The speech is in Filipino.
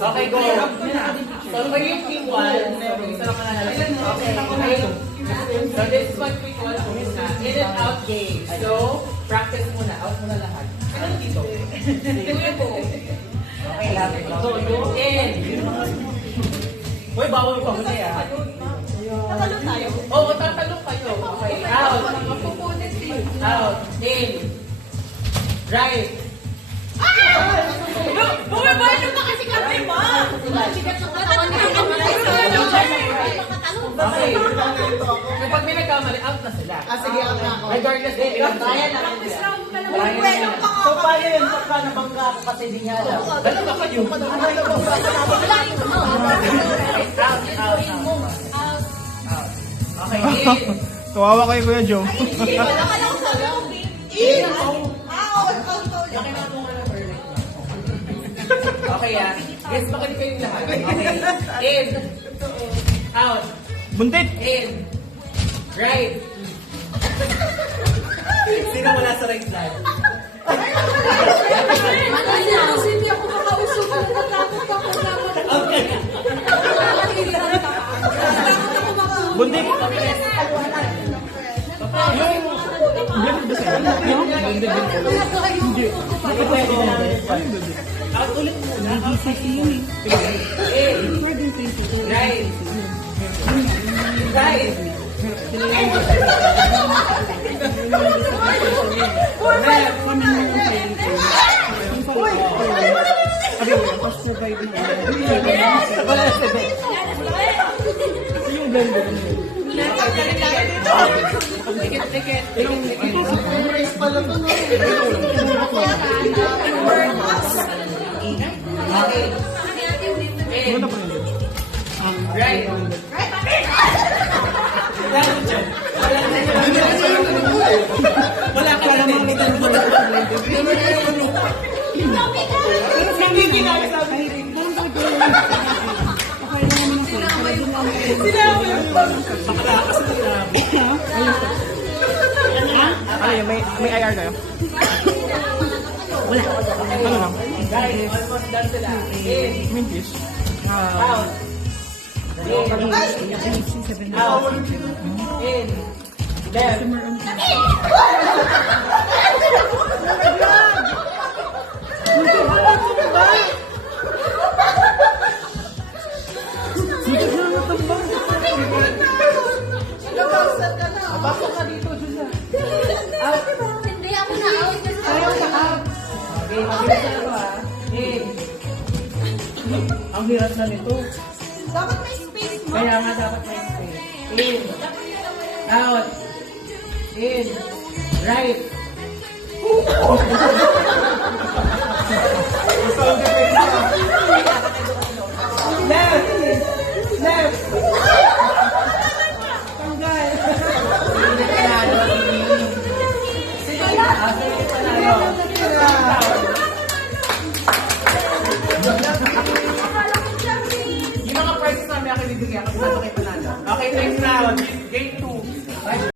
Okay, go. So, kayo yung team 1. Isa lang mananalo. Okay. So, this is what we call in and out game. So, practice muna. Out muna lahat. Ano dito? Okay, lapit. So, in. Uy, bawal yung pahuli ah. Tatalon tayo. Oo, tatalong kayo. Okay, out. Out. In. Right. Bumibalo na kasi kami, ma! Okay. Kapag may nagkamali, out na sila. Sige, out na ako. Regardless, Bayan na lang yan. So, paano yun? Paano bangga ako kasi hindi niya alam? Dalo ka kayo. Out. Okay, in. Kawawa kayo, Kuya Joe. Okay, ah. Yes, makinig kayong lahat. Okay. In. Out. Buntit! In. Right. Sino wala sa right side? Hindi ako makausap. Natatakot ako. Okay. Buntit! Out ulit muna. In. Right. Right. Right. Wala ka na din. Hindi ginagawa. Ay, may IR kayo? Wala. Ano lang? Guys, almost done sila. In. Mintis. Out. In. Out. In. Left. Pasok ka dito, Julia. Out. Hindi ako na-out. Ayaw ka out. Okay, mabilis na ito ah. In. Ang hirap na nito. Dapat may space mo. Kaya nga dapat may space. In. Out. In. Right. Left. Left. Tanggal. Hindi panalo. Sige. Sige panalo. Yung mga prizes namin ako bibigyan kasi nasa kay panalo. Okay, next round. Game 2.